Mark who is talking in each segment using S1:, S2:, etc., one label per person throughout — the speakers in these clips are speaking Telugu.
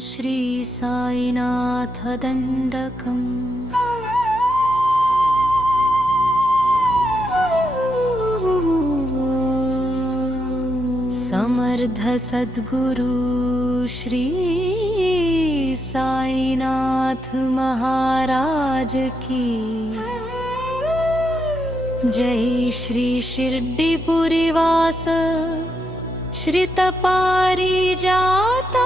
S1: श्री समर्थसद्गुरु श्री साईनाथ महाराज की। जय श्री शिर्डिपुरीवास श्रितपारी जाता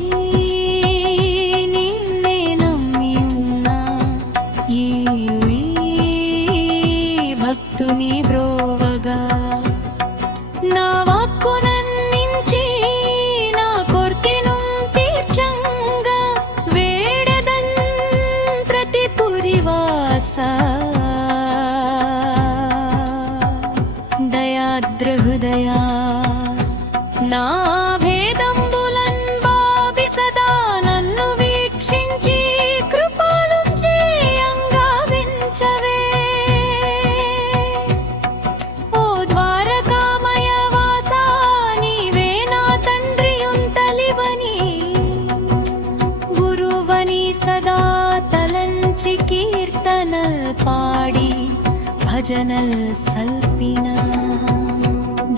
S1: భజనల్ సల్పిన.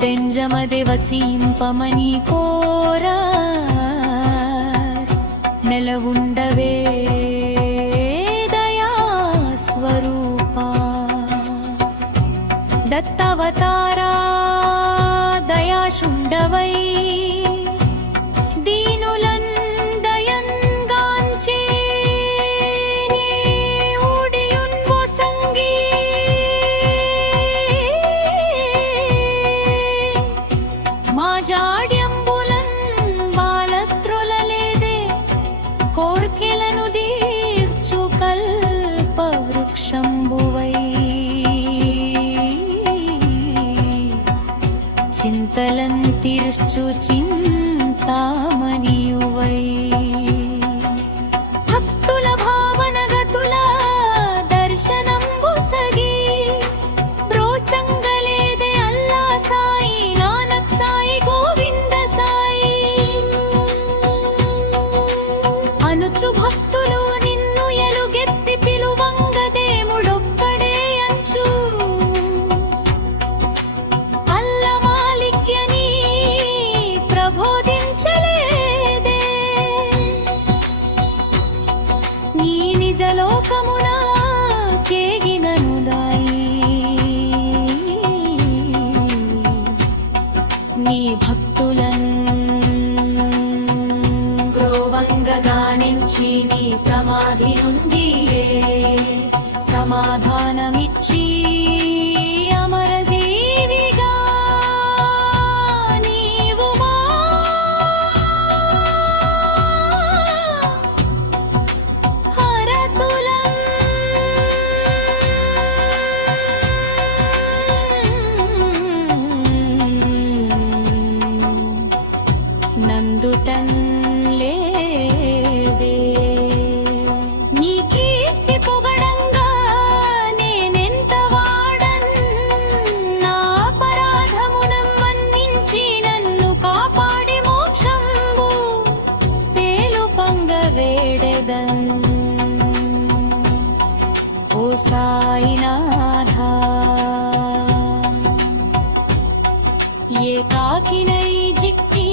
S1: దెంజమదేవసీంపమని కోరా నెలవుండవే దయాస్వరూపా దత్తవతారా దయాశుండవై. तलन्तिर्चुचिन्ता తాకినై జిక్కి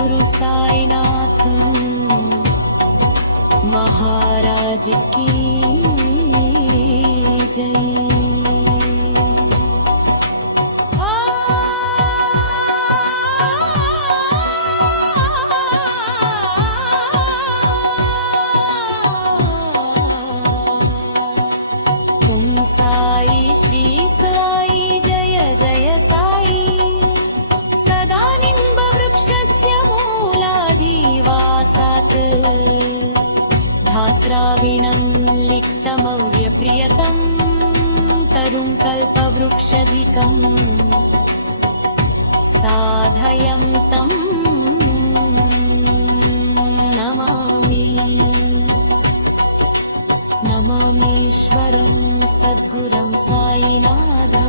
S1: गुरुसायिनाथ महाराज की जय। भास्राविणं लिक्तमव्यप्रियतं तरुं कल्पवृक्षधिकम् साधयं तं नमामि नमामीश्वरं सद्गुरं साईनाथम्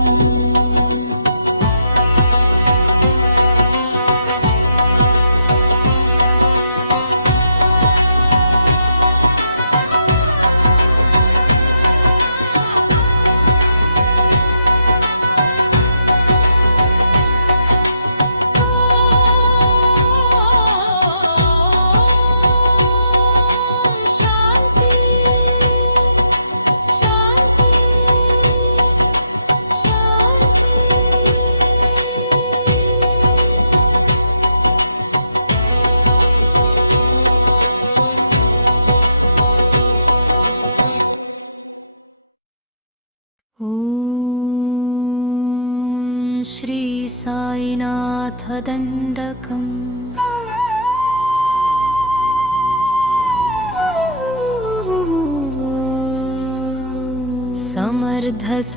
S1: साईनाथ सायिनाथदण्डकम् समर्थसद्गुरु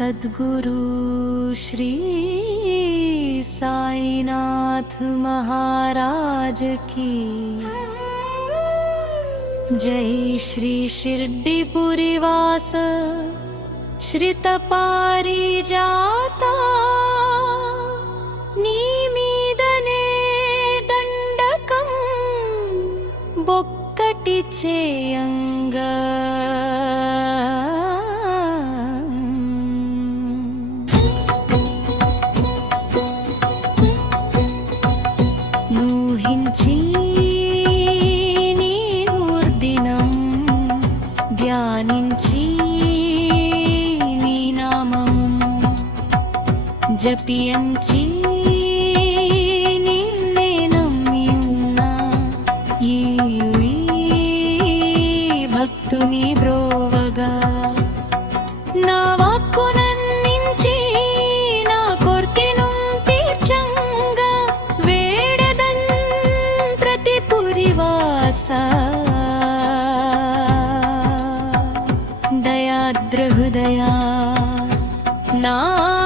S1: श्री साईनाथ महाराज की। जय श्री शिरडी श्रितपारी जाता। చేయంగా. నూహించి నీ ఊర్దినం ధ్యానించి నీ నామం జపియంచి నా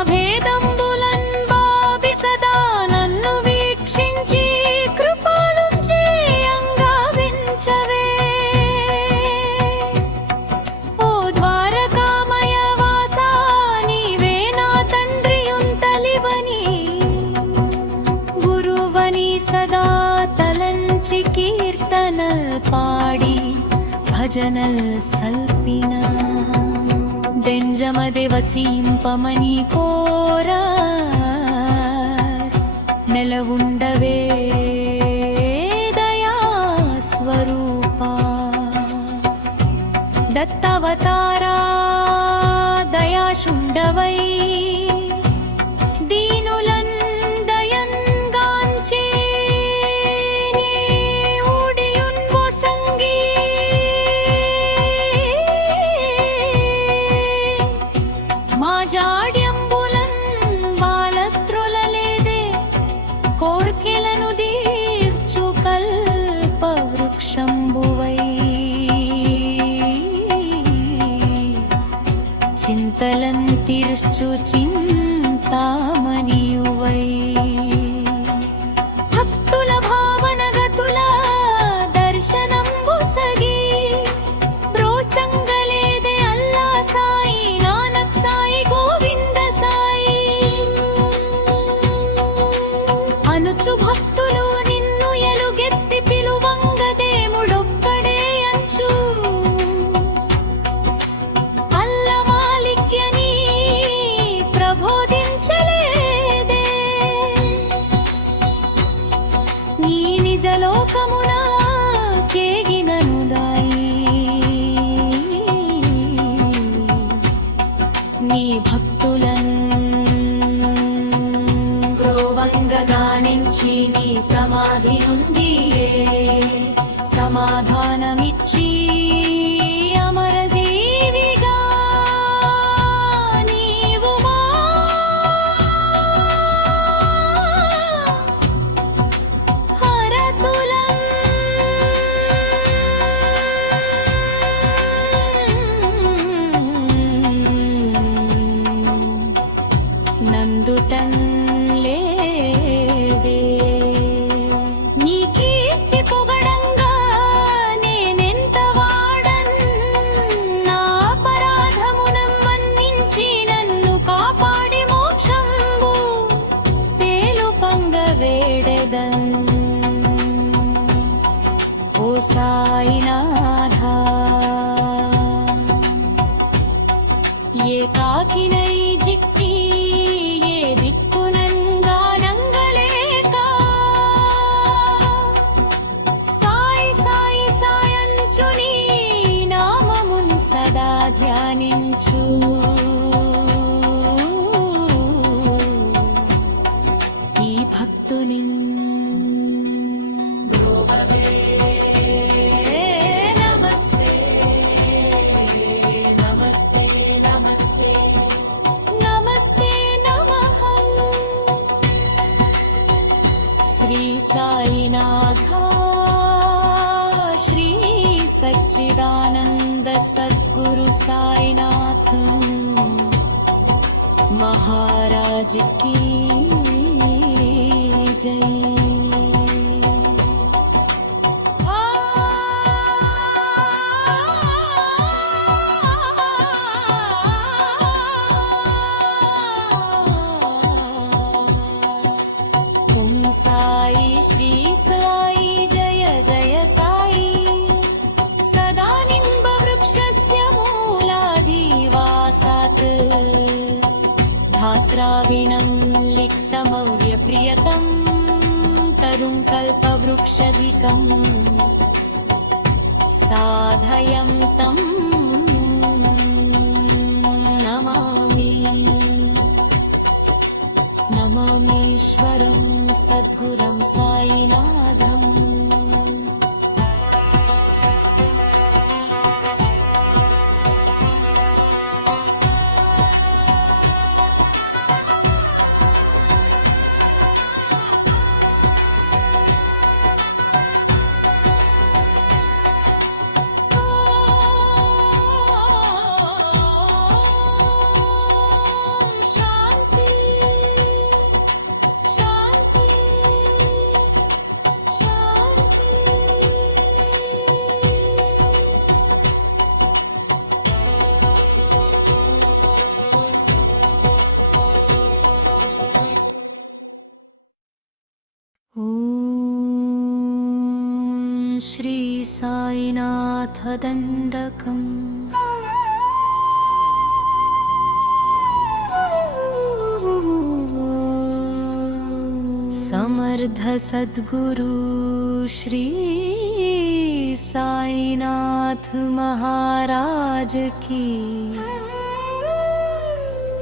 S1: భేదంబులన్ బావి సదా నన్ను వీక్షించి కృపలు చేయంగా ఓ ద్వారకామయ వాసా నీవే నా తండ్రియుంతలివని గురువని సదా తలంచి కీర్తనల్ పాడి భజనల్ దెంజమది వసీంపమని కోరా నెలవుండవే దయాస్వరూపా. దత్తవతారా దయాశుండవై ధ్యానించు नमामेश्वरं सद्गुरं साईनाथम् श्रीसाईनाथदण्डकम्। समर्थसद्गुरु श्री साईनाथ महाराज की।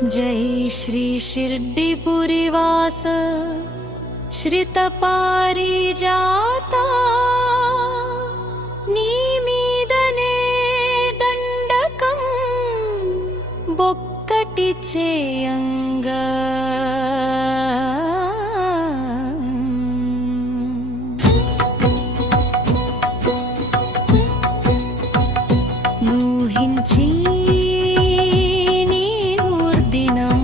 S1: जय श्री शिर्डिपुरीवास श्रीतपारी जाता। చేయంగా. ఊహించి నీ ఊర్దినం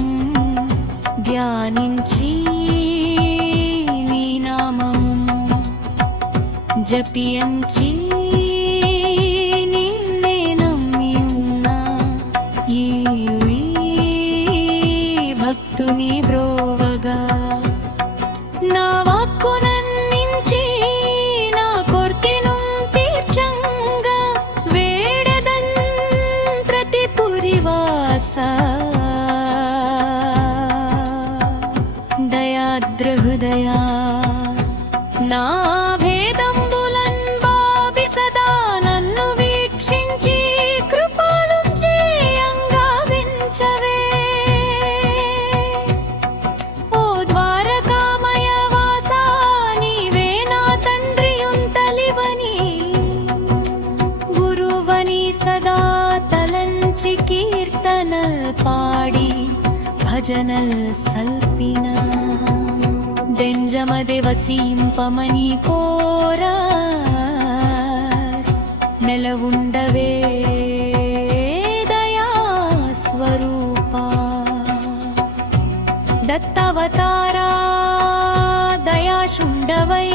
S1: ధ్యానించి జపించి భజనల్ సల్పిన దెంజమదేవసింపమని కోరా నెలవుండవే దయాస్వరూపా. దత్తవతారా దయాశుండవై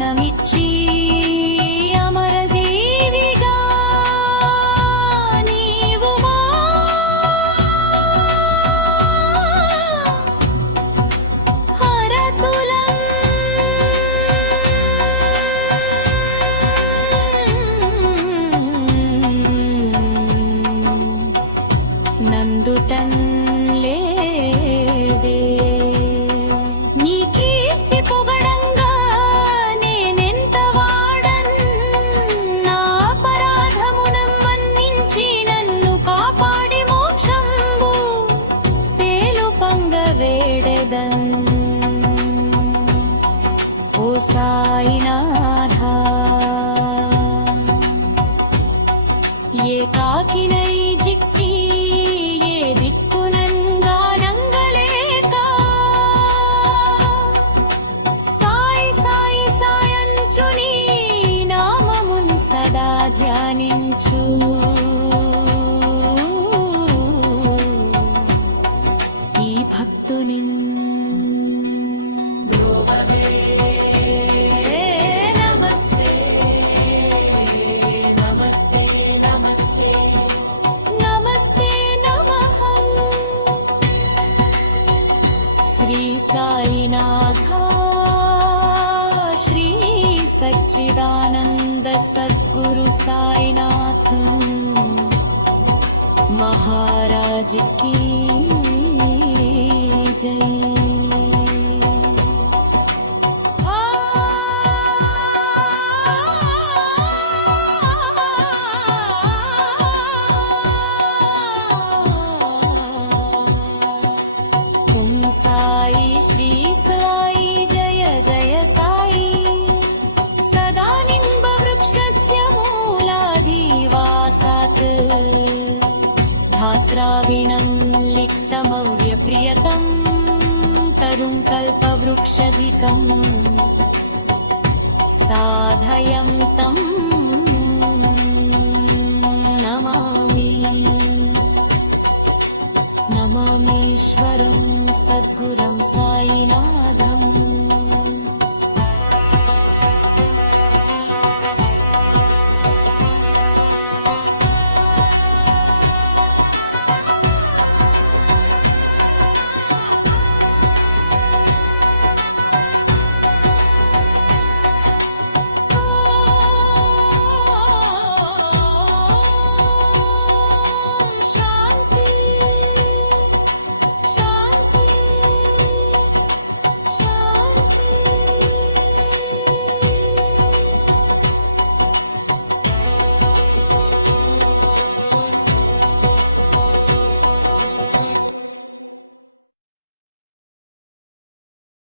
S1: జ్ఞానమిచ్చి ॐ साई श्री साई जय जय साई। साधयं तं नमामि। नमामीश्वरं सद्गुरम्।